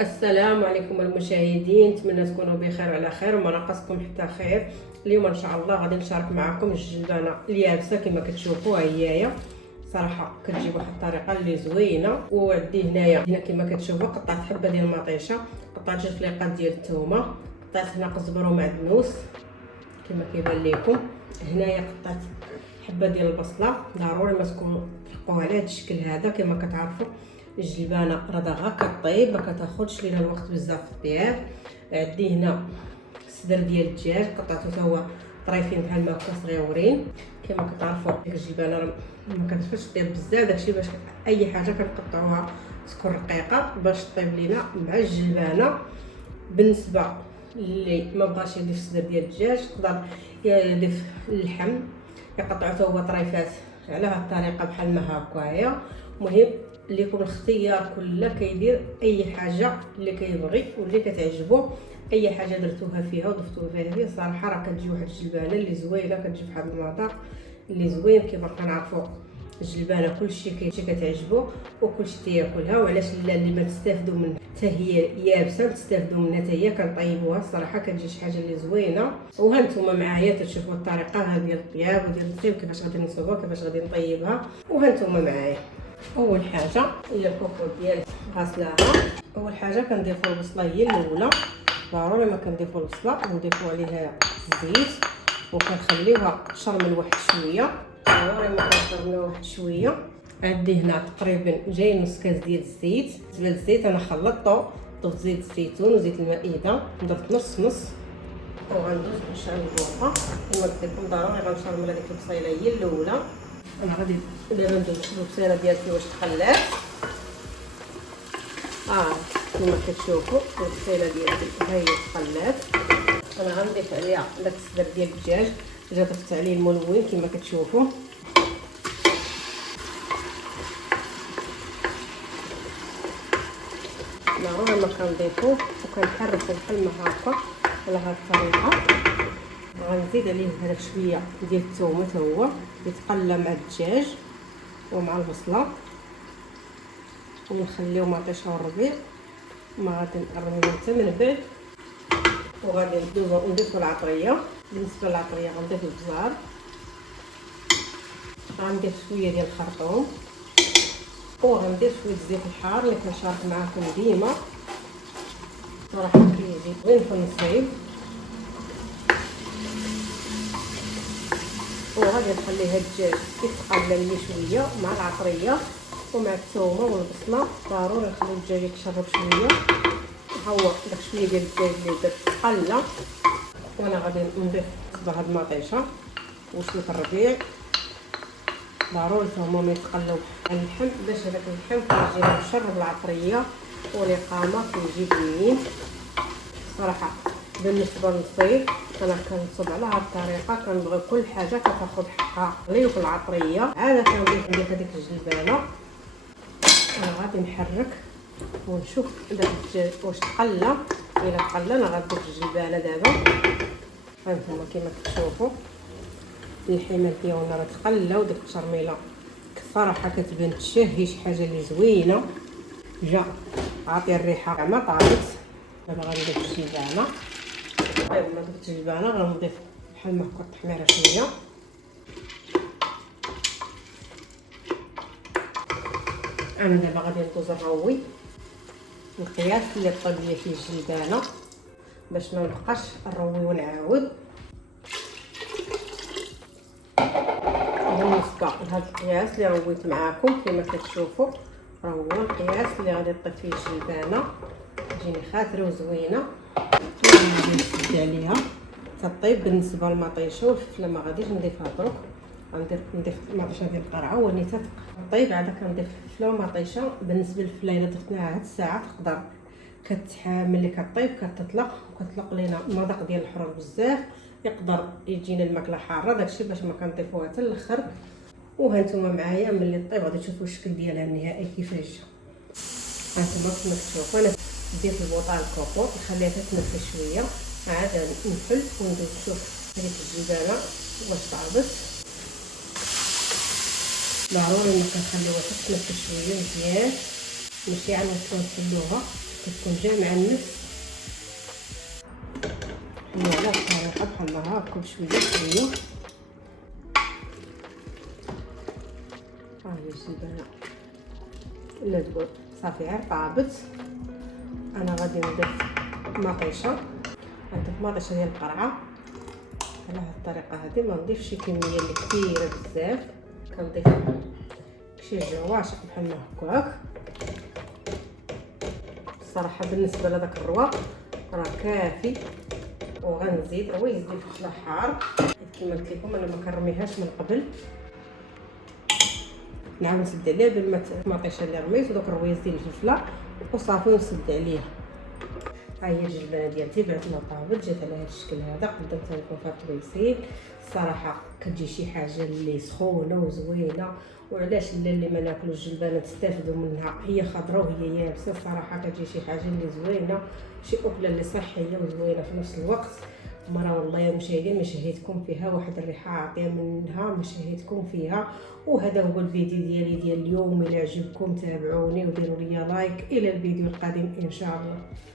السلام عليكم المشاهدين، نتمنى تكونوا بخير وعلى خير وما ناقصكم حتى خير. اليوم ان شاء الله غادي نشارك معكم الجلبانه اليابسه كما كتشوفوا. هي صراحه كتجي بواحد الطريقه اللي زوينه. وعندي هنا كما كتشوفوا قطعت حبه ديال المطيشه، قطعت جوج فليقات ديال الثومه، قطعت هنا قزبر ومعدنوس كما كيبان لكم. هنايا قطعت حبه ديال البصله، ضروري ما تكونوا تحقوها على هذا الشكل هذا. كما كتعرفوا الجلبانه راه كطيب، ما كتاخذش لينا الوقت بزاف في الطياب. عندي هنا الصدر ديال الدجاج، قطعته حتى هو طريفين بحال هكا صغيورين. كما كتعرفوا الجلبانه ما كتفش طيب بزاف، داكشي باش اي حاجه كنقطعوها تكون رقيقه باش طيب لينا مع الجلبانه. بالنسبه اللي ما بغاش يضيف الصدر ديال الدجاج يقدر يضيف اللحم، يقطعو حتى هو طريفات على هاد الطريقه بحال ما هكايا. المهم ليكم الاختيار كله، كيدير اي حاجه اللي كيبغي واللي كتعجبو. اي حاجه درتوها فيها وضفتوها فيها صراحه راه كتجي واحد الجلبانه اللي زوينه، كتجي بواحد المذاق اللي زوين. كما كنعرفوا الجلبانه كلشي كتعجبو وكلشي تياكلها، وعلاش لا اللي ما تستافدوا منها حتى هي يابسه تستافدوا منها حتى هي كنطيبوها. الصراحه كتجي شي حاجه اللي زوينه. وها نتوما معايا تشوفوا الطريقه ها ديال الطياب وديال الطيب، كيفاش غادي نصوبها كيفاش غادي نطيبها. وها نتوما معايا. اول حاجه هي الكوكوط ديال غسلاها. اول حاجه كنضيفوا البصله هي الاولى، ضروري ما كنضيفوا البصله ونضيفوا عليها الزيت وكنخليوها تشرمل واحد شويه، ضروري ما كنشرملوها واحد شويه. عندي هنا تقريبا جاي نص كاس ديال الزيت. بالنسبه للزيت انا خلطته، ضفت زيت الزيتون وزيت المائده، درت نص نص وغندوز نشعل الغرفه. كما قلت لكم ضروري غنشرمل هذيك البصيله هي الاولى. انا غادي دابا ندوز البصيله ديالتي واش تخلات. كما كتشوفوا البصيله ديالتي ها هي تخلات. انا غنضيف عليها داك الصدر ديال الدجاج، جا ضفت عليه الملون كما كتشوفوا. ضروري ما كنضيفوه وكنحركو بحال ما هكا على هاد الطريقه. غنزيد عليه هذاك شويه ديال الثومه حتى هو يتقلى مع الدجاج ومع البصله، ونخليو مطيشه والربيع. ما غادي نقربو حتى من بعد. وغادي نضيفو العطريه. بالنسبه للعطريه غنضيف البزار، غنضيف شويه ديال الخرطوم، وغنضيف شويه الزيت الحار اللي كنشارك معكم ديما. صراحه كيجي زوين في النصيب. وغادي نخلي هاد الدجاج يتقلى لي شويه مع العطريه ومع الثومه والبصله. ضروري نخلي الدجاج يتشرب شويه. ها هو داك شويه ديال الدجاج اللي درت تقلى. وانا غادي نضيف صباع هاد المطيشه وشويه الربيع. ضروري هما يتقلاو على اللحم باش هذاك اللحم كيجي مشرب العطريه والإقامه كيجي بنين. صراحه بالنسبه للصيف انا كنصب على هاد الطريقه، كنبغي كل حاجه كتاخذ حقها. غليو في العطريه عاده كنضيف هذيك الجلبانه. انا غادي نحرك ونشوف داك الدجاج واش تقلى. الا تقلى انا غنضيف الجلبانه دابا. هانتوما كما كتشوفوا الحمال ديالنا راه تقلى وديك التشرميله الصراحه كتبان تشهي، شي حاجه اللي زوينه. جا عاطي الريحه ما طابت. دابا غنضيف الجلبانه. طيب ما ضفت الجلبانه غنضيف بحال ما هكا التحميره شويه. انا دابا غادي ندوز نروي القياس اللي طاب ليا فيه الجلبانه باش ما نبقاش نروي ونعاود. بالنسبه لهذا القياس اللي رويت معاكم كما كتشوفوا راه هو القياس اللي غادي طيب فيه الجلبانه. تجيني خاطره وزوينه. نزيد عليها تطيب. بالنسبه للمطيشه والفلفله ما غاديش نضيفها دروك، نضيف المطيشه ديال القرعه ونيتها طيب. عاد كنضيف الفلفله والمطيشه. بالنسبه للفلفله الا ضفناها هاد الساعه تقدر ملي كطيب كتطلق لينا المذاق ديال الحرور بزاف. يقدر يجينا الماكله حاره، داكشي باش ما كنضيفوها حتى الاخر. وهانتوما معايا ملي طيب غادي تشوفوا الشكل ديالها النهائي كيفاش جا. هانتوما كما كتشوفوا انا ديت البوطه الكوكو نخليها تتنفس شويه، عاد نحل وندوز نشوف هذيك الجبانه واش طابت. ضروري ما كنخليوها تتنفس شويه مزيان، ماشي على نسلوها كتكون جامعه النفس. على الطريقه بحال كل شويه شويه. ها هي الجبنه اللذوذ صافي عاد طابت. انا غادي نضيف مطيشه، نضيف مطيشه ديال القرعه على هاد الطريقه هذه. ما نضيفش كميه اللي كثيره بزاف، كنضيف شي جواشق بحال هكاك. الصراحه بالنسبه لهذاك الرواق راه كافي، وغنزيد هو يزيد الفلفله حار كما قلت لكم. انا ما كنرميهاش من قبل، نعاود نسد عليها بالمطيشه اللي رميت ودوك الرويز ديال الفلفله وصافي ونسد عليها. ها هي الجبنه ديالتي بعد ما طابت جات على هذا الشكل هذا. قدمت لكم فيها طويسين. الصراحه كتجي شي حاجه اللي سخونه وزوينه. وعلاش لا اللي ما ناكلوش الجبنه تستافدوا منها، هي خضراء وهي يابسه. الصراحه كتجي شي حاجه اللي زوينه، شي اكله اللي صحيه وزوينه في نفس الوقت. مرة والله يا مشاهدين ما شهيتكم فيها واحد الريحه عاطيه منها ما شهيتكم فيها. وهذا هو الفيديو ديالي ديال اليوم. الى عجبكم تابعوني وديروا لي لايك. الى الفيديو القادم ان شاء الله.